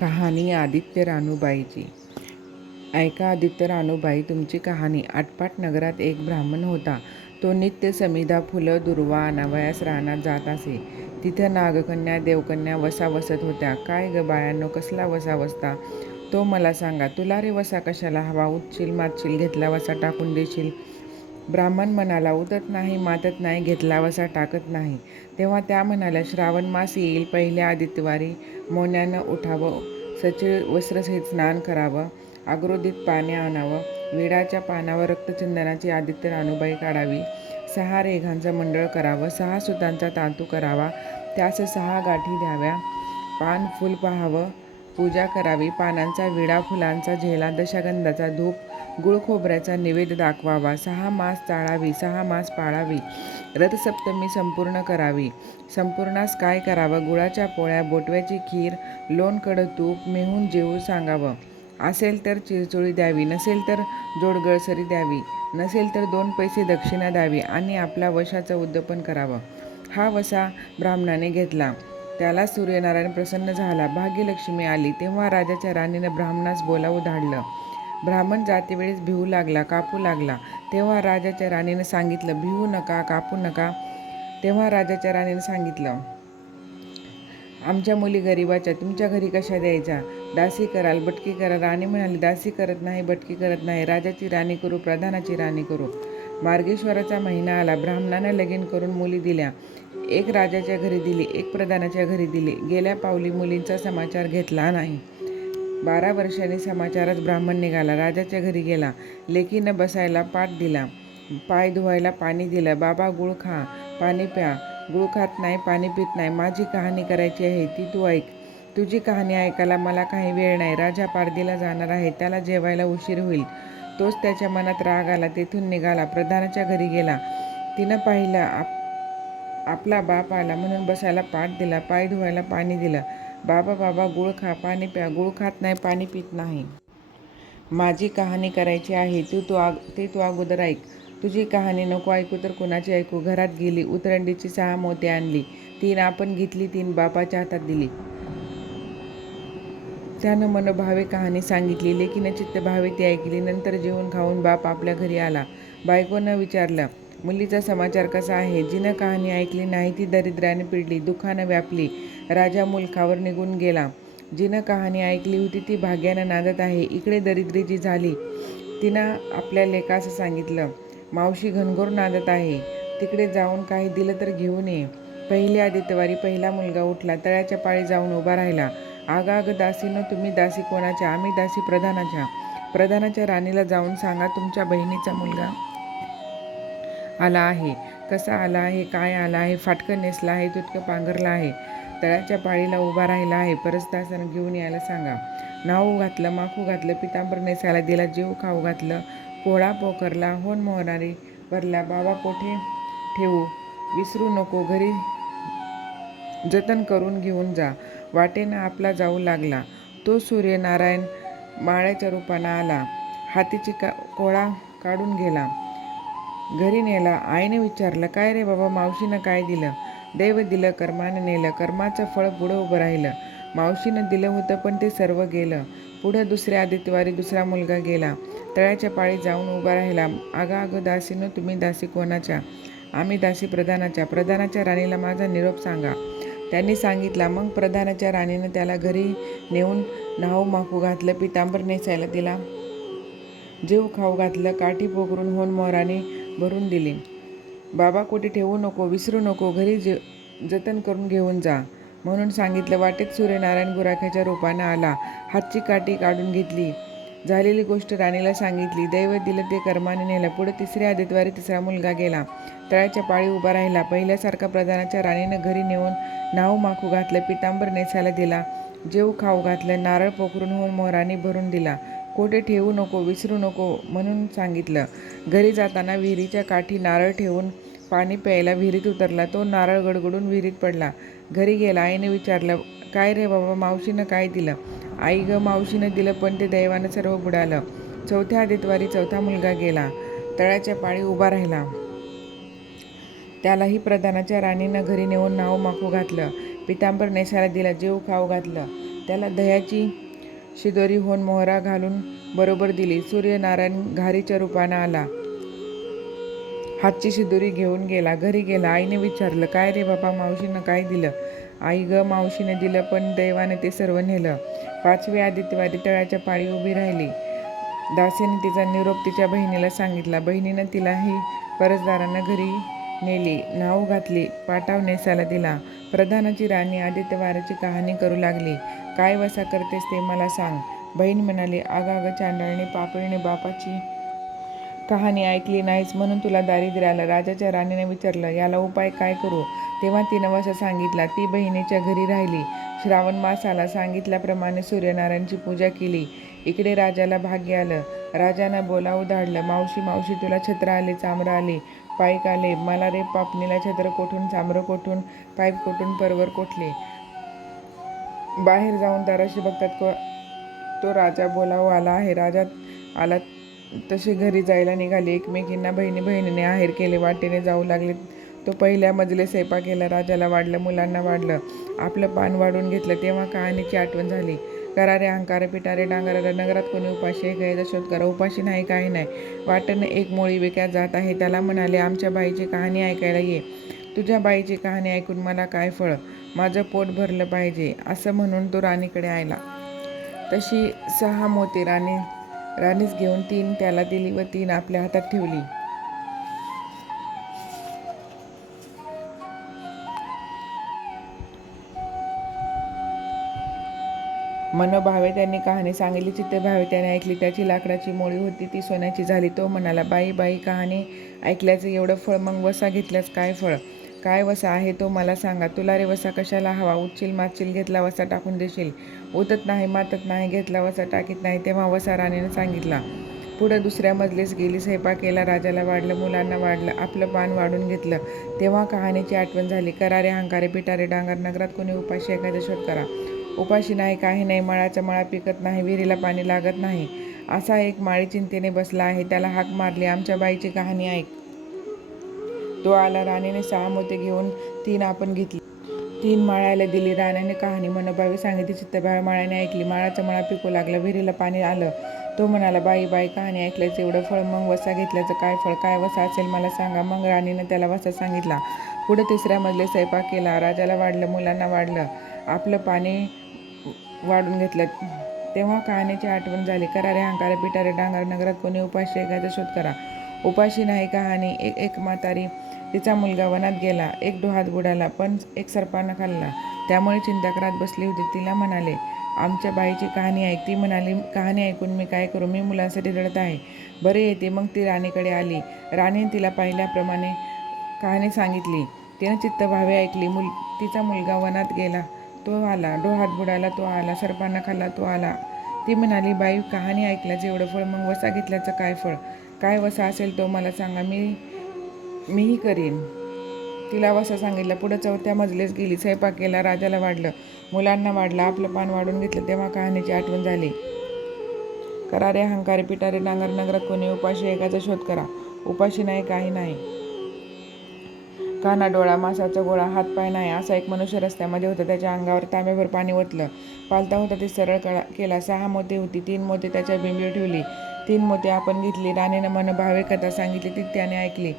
कहाणी आदित्य रानूबाईची. ऐका आदित्य रानूबाई तुमची कहाणी. आटपाट नगरात एक ब्राह्मण होता. तो नित्य समिधा, फुलं, दुर्वा आणावयास रानात जात असे. तिथं नागकन्या, देवकन्या वसा वसत होत्या. काय ग बायांनो, कसला वसा वसता? तो मला सांगा. तुला रे वसा कशाला हवा? उठशील, मातशील, घेतला वसा टाकून देशील. ब्राह्मण म्हणाला, उतत नाही, मातत नाही, घेतला वसा टाकत नाही. तेव्हा त्या म्हणाल्या, श्रावण मास येईल, पहिल्या आदित्यवारी मोन्यानं उठावं, सचिळ वस्त्रसहित स्नान करावं, अग्रोदीत पाणी आणावं, विडाच्या पानावर रक्तचंदनाची आदित्य रानूबाई काढावी, 6 रेघांचं मंडळ करावं, 6 सुतांचा तांतू करावा, त्यास 6 गाठी द्याव्या, पान फुल पाहावं, पूजा करावी, पानांचा विडा, फुलांचा झेला, दशगंधाचा धूप, गुळ खोबऱ्याचा निवेद दाखवावा, 6 मास चाळावी, 6 मास पाळावी, रथसप्तमी संपूर्ण करावी. संपूर्णास काय करावं? गुळाच्या पोळ्या, बोटव्याची खीर, लोणकढं तूप, मेहून जेवू सांगावं. असेल तर चिरचोळी द्यावी, नसेल तर जोडगळसरी द्यावी, नसेल तर 2 पैसे दक्षिणा द्यावी आणि आपला वशाचं उद्यापन करावं. हा वसा ब्राह्मणाने घेतला. त्याला सूर्यनारायण प्रसन्न झाला. भाग्यलक्ष्मी आली. तेव्हा राजाच्या राणीनं ब्राह्मणास बोलावून धाडलं. ब्राह्मण जातेवेळेस भिवू लागला, कापू लागला. तेव्हा राजाच्या राणीनं सांगितलं, भिवू नका, कापू नका. तेव्हा राजाच्या राणीनं सांगितलं, आमच्या मुली गरिबाच्या, तुमच्या घरी कशा द्यायच्या? दासी कराल, बटकी करा. राणी म्हणाली, दासी करत नाही, बटकी करत नाही. राजाची राणी करू, प्रधानाची राणी करू. मार्गेश्वराचा महिना आला. ब्राह्मणानं लगीन करून मुली दिल्या. एक राजाच्या घरी दिली, एक प्रधानाच्या घरी दिली. गेल्या पावली मुलींचा समाचार घेतला नाही. 12 वर्षांनी समाचारात ब्राह्मण निघाला. राजाच्या घरी गेला. लेकीनं बसायला पाट दिला, पाय धुवायला पाणी दिलं. बाबा गुळ खा, पाणी प्या. गुळ खात नाही, पाणी पित नाही. माझी कहाणी करायची आहे, ती तू ऐक. तुझी कहाणी ऐकायला मला काही वेळ नाही. राजा पारदीला जाणार आहे, त्याला जेवायला उशीर होईल. तोच त्याच्या मनात राग आला. तेथून निघाला, प्रधानाच्या घरी गेला. तिनं पाहिलं आपला बाप आला म्हणून बसायला पाट दिला, पाय धुवायला पाणी दिलं. बाबा बाबा गुळ खा, पाणी प्या. गुळ खात नाही, पाणी पित नाही. माझी कहाणी करायची आहे, ते तू अगोदर ऐक. तुझी कहाणी नको ऐकू तर कुणाची ऐकू? घरात गेली, उतरंडीची 6 मोती आणली. 3 आपण घेतली, 3 बापाच्या हातात दिली. त्यानं मनोभावे कहाणी सांगितली. लेकीनं चित्त भावे ती ऐकली. नंतर जेवून खाऊन बाप आपल्या घरी आला. बायकोनं विचारलं, मुलीचा समाचार कसा आहे? जिनं कहाणी ऐकली नाही ती दरिद्राने पिडली, दुःखानं व्यापली. राजा मुलखावर निघून गेला. जिनं कहाणी ऐकली होती ती भाग्यानं नांदत आहे. इकडे दरिद्री जी झाली तिनं आपल्या लेकास सांगितलं, मावशी घनघोर नांदत आहे, तिकडे जाऊन काही दिलं तर घेऊन ये. पहिल्या आदित्यवारी पहिला मुलगा उठला. तळ्याच्या पाळी जाऊन उभा राहिला. आग दासीनो, तुम्ही दासी कोणाच्या? आम्ही दासी प्रधानाच्या. प्रधानाच्या राणीला जाऊन सांगा, तुमच्या बहिणीचा मुलगा आला आहे. कसा आला आहे, काय आला आहे? फाटकं नेसला आहे, तुटकं पांघरला आहे, तळ्याच्या पाळीला उभा राहिला आहे. परसदासानं घेऊन यायला सांगा. नाहू घातलं, माखू घातलं, पितांबर नेसायला दिला, जेव खाऊ घातलं, पोळा पोखरला, होन मोहरारी भरल्या. बाबा कोठे ठेवू विसरू नको, घरी जतन करून घेऊन जा. वाटेनं आपला जाऊ लागला. तो सूर्यनारायण माळ्याच्या रूपानं आला. हातीची कोळा काढून गेला. घरी नेला. आईने विचारलं, काय रे बाबा, मावशीनं काय दिलं? दैव दिलं, कर्मानं नेलं. कर्माचं फळ पुढं उभं राहिलं. मावशीनं दिलं होतं पण ते सर्व गेलं. पुढं दुसऱ्या आदित्यवारी दुसरा मुलगा गेला. तळ्याच्या पाळी जाऊन उभा राहिला. आग दासीनो, तुम्ही दासी कोणाच्या? आम्ही दासी प्रधानाच्या. प्रधानाच्या राणीला माझा निरोप सांगा. त्यांनी सांगितला. मग प्रधानाच्या राणीनं त्याला घरी नेऊन नाहू माखू घातलं, पितांबर नेसायला दिला, जेव खाऊ घातलं, काठी पोखरून होन मोहराने भरून दिली. बाबा कोठे ठेवू नको, विसरू नको, घरी जतन करून घेऊन जा म्हणून सांगितलं. वाटेत सूर्यनारायण गुराख्याच्या रूपानं आला. हातची काठी काढून घेतली. झालेली गोष्ट राणीला सांगितली. दैव दिलं ते कर्माने नेलं. पुढे तिसऱ्या आदित्यवारी तिसरा मुलगा गेला. तळ्याच्या पाळी उभा राहिला. पहिल्यासारखा प्रधानाच्या राणीनं घरी नेऊन नाहू माखू घातलं, पितांबर नेसायला दिला, जेव खाऊ घातलं, नारळ पोखरून होऊन मोहराने भरून दिला. कोठे ठेवू नको, विसरू नको म्हणून सांगितलं. घरी जाताना विहिरीच्या काठी नारळ ठेवून पाणी प्यायला विहिरीत उतरला. तो नारळ गडगडून विहिरीत पडला. घरी गेला. आईने विचारलं, काय रे बाबा, मावशीनं काय दिलं? आई ग, मावशीनं दिलं पण ते दैवानं सर्व बुडालं. चौथ्या आदित्यवारी चौथा मुलगा गेला. तळ्याच्या पाळी उभा राहिला. त्यालाही प्रधानाच्या राणीनं घरी नेऊन नाहू माखू घातलं, पितांबर नेसायला दिला, जेव खाऊ घातलं, त्याला दह्याची शिदोरी होऊन मोहरा घालून बरोबर दिली. सूर्यनारायण घारीच्या रूपानं आला. हातची शिदोरी घेऊन गेला. घरी गेला. आईने विचारलं, काय रे बाबा, मावशीनं काय दिलं? आई ग, मावशीने दिलं, पण दैवाने ते सर्व नेलं. 5वी आदित्यवारी तळ्याच्या पाळी उभी राहिली. दासीने तिचा निरोप तिच्या बहिणीला सांगितला. बहिणीनं तिलाही परसदारानं घरी नेली. न्हाऊ घातली. पाटाव नेसायला दिला. प्रधानाची राणी आदित्यवाराची कहाणी करू लागली. काय वसा करतेस ते मला सांग. बहीण म्हणाली, अगं चांडाळणे, पापीळने बापाची कहाणी ऐकली नाहीस म्हणून तुला दारिद्र्य आलं. राजाच्या राणीने विचारलं, याला उपाय काय करू? तेव्हा तिनं वसा सांगितला. ती बहिणीच्या घरी राहिली. श्रावण मास आला. सांगितल्याप्रमाणे सूर्यनारायणची पूजा केली. इकडे राजाला भाग्य आलं. राजानं बोलावं धाडलं. मावशी मावशी, तुला छत्र आले, चामरं आले, पाईक आले. मला रे पापणीला छत्र कोठून, चामरं कोठून, पाईप कोठून, परवर कोठले? बाहेर जाऊन दाराशी बघतात तो राजा बोलावं आला आहे. राजा आला तसे घरी जायला निघाले. एकमेकींना बहिणीने आहेर केले. वाटेने जाऊ लागले. तो पहिल्या मजले स्वयंपाक केला. राजाला वाढलं, मुलांना वाढलं, आपलं पान वाढून घेतलं. तेव्हा कहाणीची आठवण झाली. करारे अहंकार पिटारे डांगराला, नगरात कोणी उपाशी आहे गायचा शोध करा. उपाशी नाही, काही नाही. वाटेनं एक मोळी विक्या जात आहे. त्याला म्हणाले, आमच्या बाईची कहाणी ऐकायला ये. तुझ्या बाईची कहाणी ऐकून मला काय फळ? माझं पोट भरलं पाहिजे. असं म्हणून तो राणीकडे आला. तशी 6 मोती राणीच घेऊन 3 त्याला दिली व 3 आपल्या हातात ठेवली. मनोभावे त्यांनी कहाणी सांगितली. चित्तभावे त्याने ऐकली. त्याची लाकडाची मोळी होती, ती सोन्याची झाली. तो म्हणाला, बाई कहाणी ऐकल्याचं एवढं फळ, मग वसा घेतल्यास काय फळ? काय वसा आहे तो मला सांगा. तुला रे वसा कशाला हवा? उठशील, मातशील, घेतला वसा टाकून देशील. उतत नाही, मातत नाही, घेतला वसा टाकीत नाही. तेव्हा वसा राणीनं सांगितला. पुढं दुसऱ्या मजलीस गेली. स्वयंपाक केला. राजाला वाढलं, मुलांना वाढलं, आपलं पान वाढून घेतलं. तेव्हा कहाणीची आठवण झाली. करारे अहंकारे पिटारे डांगर, नगरात कोणी उपाशी आहे का शोध करा. उपाशी नाही, काही नाही. मळाचा मळा पिकत नाही, विहिरीला पाणी लागत नाही. असा एक माळी चिंतेने बसला आहे. त्याला हाक मारली, आमच्या बाईची कहाणी ऐक. तो आला. राणीने 6 मोती घेऊन 3 आपण घेतली. 3 माळ्याला दिली. राणीने कहाणी मनोभावे सांगितली. चित्तभावे माळ्याने ऐकली. मळाचा मळा पिकू लागला, विहिरीला पाणी आलं. तो म्हणाला, बाई कहाणी ऐकल्याचं एवढं फळ, मग वसा घेतल्याचं काय फळ? काय वसा असेल मला सांगा. मग राणीने त्याला वसा सांगितला. पुढे तिसऱ्या मजले स्वयंपाक केला. राजाला वाढलं, मुलांना वाढलं, आपलं पाणी वाढून घेतलं. तेव्हा कहाणीची आठवण झाली. करारे अहंकारे पिटारे डांगर, नगरात कोणी उपाशी आहे का शोध करा. उपाशी नाही. कहाणी एक म्हातारी, तिचा मुलगा वनात गेला. एक डोहात बुडाला, पण एक सर्पानं खाल्ला. त्यामुळे चिंता करत बसली होती. तिला म्हणाले, आमच्या बाईची कहाणी ऐक. ती म्हणाली, कहाणी ऐकून मी काय करू? मी मुलांसाठी रडत आहे. बरे येते. मग ती राणीकडे आली. राणीने तिला पाहिल्याप्रमाणे कहाणी सांगितली. तिनं चित्तभावे ऐकली. तिचा मुलगा वनात गेला, तो आला. डोहात बुडाला, तो आला. सर्पांना खाल्ला, तो आला. ती म्हणाली, बाई कहाणी ऐकल्याचं एवढं फळ, मग वसा घेतल्याचं काय फळ? काय वसा असेल तो मला सांगा, मीही करीन. तिला वसा सांगितलं. पुढं 4थ्या मजलेस गेली. स्वयंपाक केला. राजाला वाढलं, मुलांना वाढलं, आपलं पान वाढून घेतलं. तेव्हा कहाणीची आठवण झाली. करारे अहंकारे पिटारे डांगर, नगरात कोणी उपाशी एकाचा शोध करा. उपाशी नाही, काही नाही. काना डोळा, मासाचा गोळा, हात पाय नाही, असा एक मनुष्य रस्त्यामध्ये होता. त्याच्या अंगावर तांब्याभर पाणी ओतलं. पालता होता ते सरळ केला. 6 मोती होती. 3 मोती त्याच्या बिंबीवर ठेवली. 3 मोती आपण घेतली. राणीनं मनोभावे कथा सांगितली. ती त्याने ऐकली.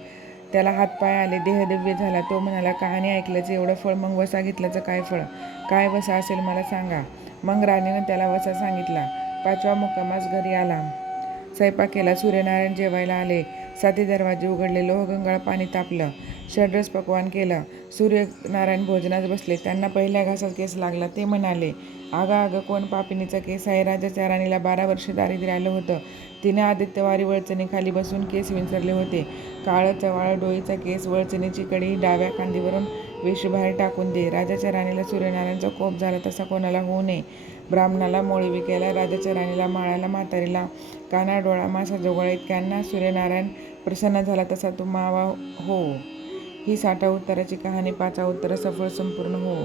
त्याला हात पाय आले, देह दिव्य झाला. तो म्हणाला, कहाणी ऐकल्याचं एवढं फळ, मग वसा घेतल्याचं काय फळ? काय वसा असेल मला सांगा. मग राणीनं त्याला वसा सांगितला. 5व्या मुक्कामास घरी आला. स्वयंपाक केला. सूर्यनारायण जेवायला आले. 7 दरवाजे उघडले. लोहगंगाळ पाणी तापलं. षड्रस पक्वान केलं. सूर्यनारायण भोजनात बसले. त्यांना पहिल्या घासात केस लागला. ते म्हणाले, अगं कोण पापिनीचा केस आहे? राजाच्या राणीला 12 वर्ष दारिद्र्य आलं होतं. तिने आदित्यवारी वळचणीखाली बसून केस विंचरले होते. काळं चवाळं डोईचा केस, वळचणीची कडी डाव्या खांदीवरून वेशीबाहेर टाकून दे. राजाच्या राणीला सूर्यनारायणचा कोप झाला तसा कोणाला होऊ नये. ब्राह्मणाला मोळी विकायला, राजाच्या राणीला, माळ्याला, म्हातारीला, काना डोळा, मासा जोगळा इतक्यांना सूर्यनारायण प्रसन्न झाला तसा तू मावा हो. ही 60 उत्तराची कहाणी. 5 उत्तर सफळ संपूर्ण हो.